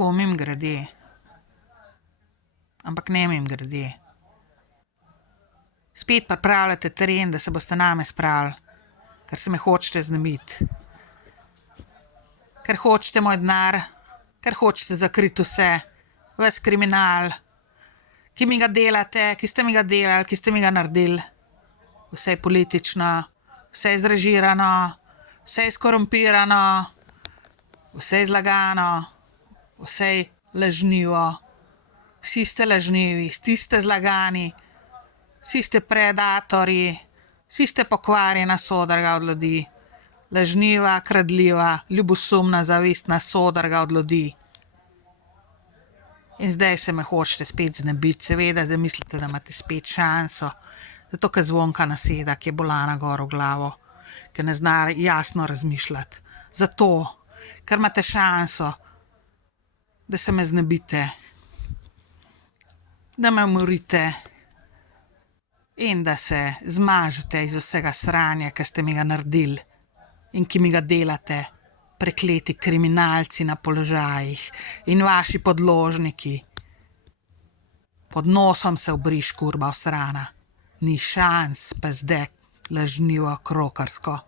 Tako mimogrede. Ampak ne mimogrede. Spet pripravljate teren, da se boste name spravili, ker se me hočete znebiti. Ker hočete moj denar, ker hočete zakriti vse, ves kriminal, ki mi ga delate, ki ste mi ga delali, ki ste mi ga naredili. Vse je politično, vse je zrežirano, vse je skorumpirano, vse je zlagano, vse je lažnivo. Vsi ste lažnivi, vsi ste zlagani, vsi ste predatorji, vsi ste pokvarjena sodrga od ljudi. Lažniva, kradljiva, ljubosumna, zavistna sodrga od ljudi. In zdaj se me hočete spet znebiti, seveda, da mislite, da imate spet šanso. Zato, ker Zvonka naseda, ki je bolana gor v glavo, ker ne zna jasno razmišljati. Zato, ker imate šanso, da se me znebite, da me umorite in da se zmažete iz vsega sranja, ki ste mi ga naredili in ki mi ga delate, prekleti kriminalci na položajih in vaši podložniki. Pod nosom se obriš, kurba vsrana. Ni šans, pa zdaj lažnivo krokarsko.